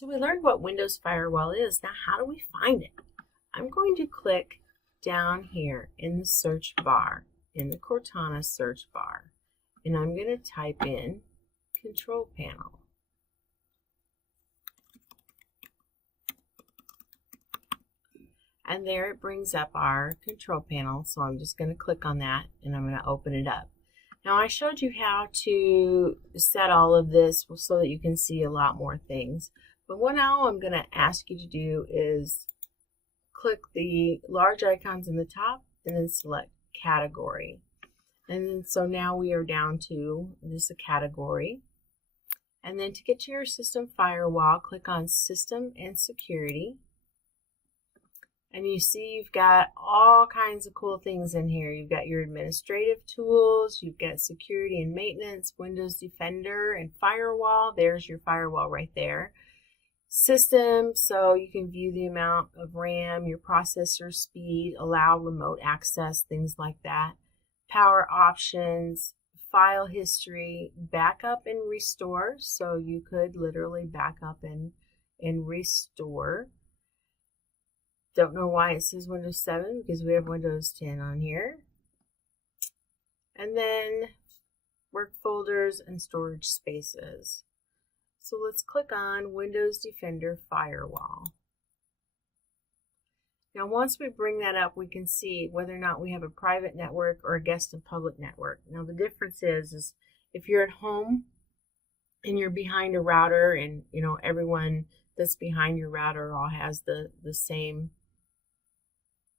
So we learned what Windows Firewall is. Now how do we find it? I'm going to click down here in the search bar, in the Cortana search bar, and I'm going to type in Control Panel. And there it brings up our control panel, so I'm just going to click on that and I'm going to open it up. Now I showed you how to set all of this so that you can see a lot more things. But what now I'm going to ask you to do is click the large icons in the top and then select Category. And so now we are down to this category. And then to get to your System Firewall, click on System and Security. And you see you've got all kinds of cool things in here. You've got your administrative tools, you've got security and maintenance, Windows Defender and Firewall. There's your firewall right there. System, so you can view the amount of RAM, your processor speed, allow remote access, things like that. Power options, file history, backup and restore. So you could literally back up and restore. Don't know why it says Windows 7 because we have Windows 10 on here. And then work folders and storage spaces. So let's click on Windows Defender Firewall. Now once we bring that up, we can see whether or not we have a private network or a guest and public network. Now the difference is if you're at home and you're behind a router and everyone that's behind your router all has the same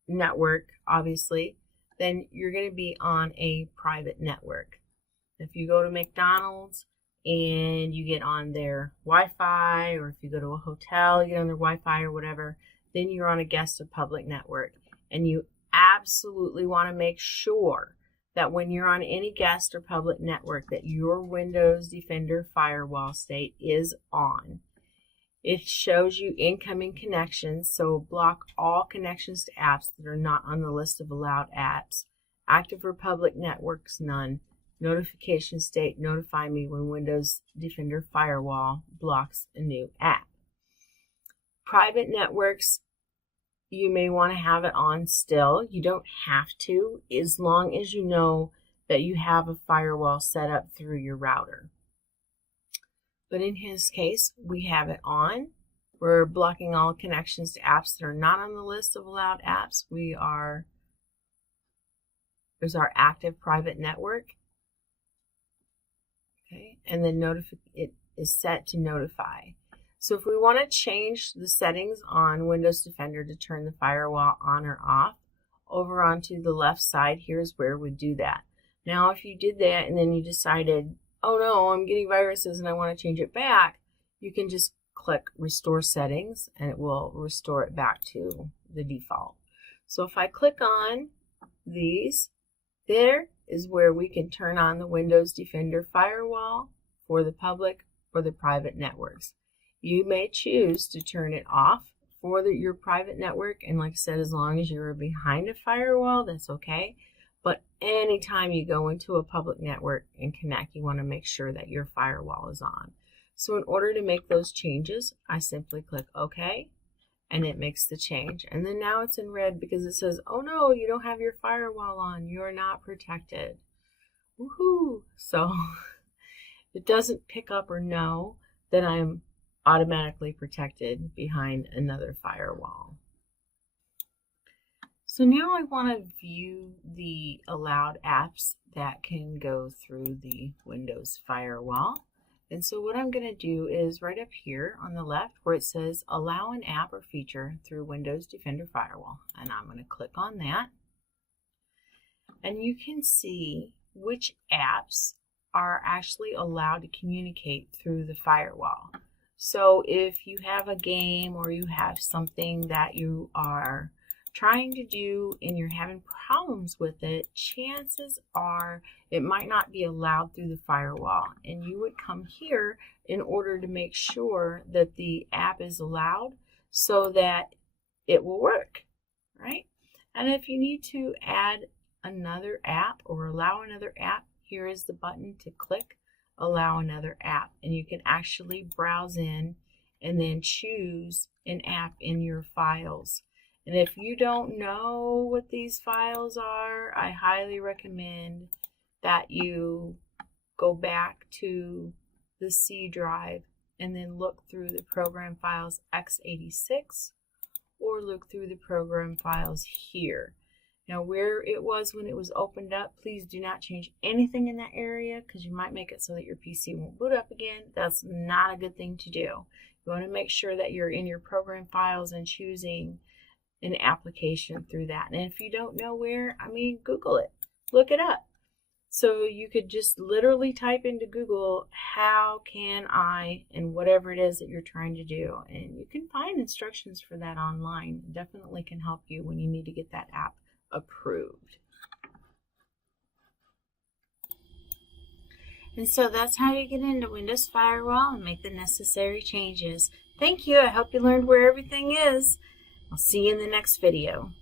network, obviously, then you're going to be on a private network. If you go to McDonald's and you get on their Wi-Fi, or if you go to a hotel, you get on their Wi-Fi or whatever, then you're on a guest or public network. And you absolutely want to make sure that when you're on any guest or public network that your Windows Defender Firewall state is on. It shows you incoming connections, so block all connections to apps that are not on the list of allowed apps. Active or public networks, none. Notification state, notify me when Windows Defender Firewall blocks a new app. Private networks, you may want to have it on still. You don't have to, as long as you know that you have a firewall set up through your router. But in his case, we have it on. We're blocking all connections to apps that are not on the list of allowed apps. There's our active private network. Okay, and then it is set to notify. So if we want to change the settings on Windows Defender to turn the firewall on or off, over onto the left side, here's where we do that. Now if you did that and then you decided, oh no, I'm getting viruses and I want to change it back, you can just click Restore Settings and it will restore it back to the default. So if I click on these, there is where we can turn on the Windows Defender Firewall for the public or the private networks. You may choose to turn it off for your private network, and like I said, as long as you're behind a firewall, that's okay. But anytime you go into a public network and connect, you want to make sure that your firewall is on. So in order to make those changes, I simply click OK, and it makes the change. And then now it's in red because it says, oh no, you don't have your firewall on. You're not protected. Woohoo! So it doesn't pick up or know that I'm automatically protected behind another firewall. So now I want to view the allowed apps that can go through the Windows Firewall. And so what I'm going to do is right up here on the left where it says allow an app or feature through Windows Defender Firewall. And I'm going to click on that. And you can see which apps are actually allowed to communicate through the firewall. So if you have a game or you have something that you are trying to do and you're having problems with it, chances are it might not be allowed through the firewall. And you would come here in order to make sure that the app is allowed so that it will work, right? And if you need to add another app or allow another app, here is the button to click allow another app, and you can actually browse in and then choose an app in your files. And if you don't know what these files are, I highly recommend that you go back to the C drive and then look through the program files x86 or look through the program files here. Now, where it was when it was opened up, please do not change anything in that area because you might make it so that your PC won't boot up again. That's not a good thing to do. You want to make sure that you're in your program files and choosing an application through that. And if you don't know where, Google it. Look it up. So you could just literally type into Google, how can I, and whatever it is that you're trying to do. And you can find instructions for that online. It definitely can help you when you need to get that app approved. And so that's how you get into Windows Firewall and make the necessary changes. Thank you. I hope you learned where everything is. I'll see you in the next video.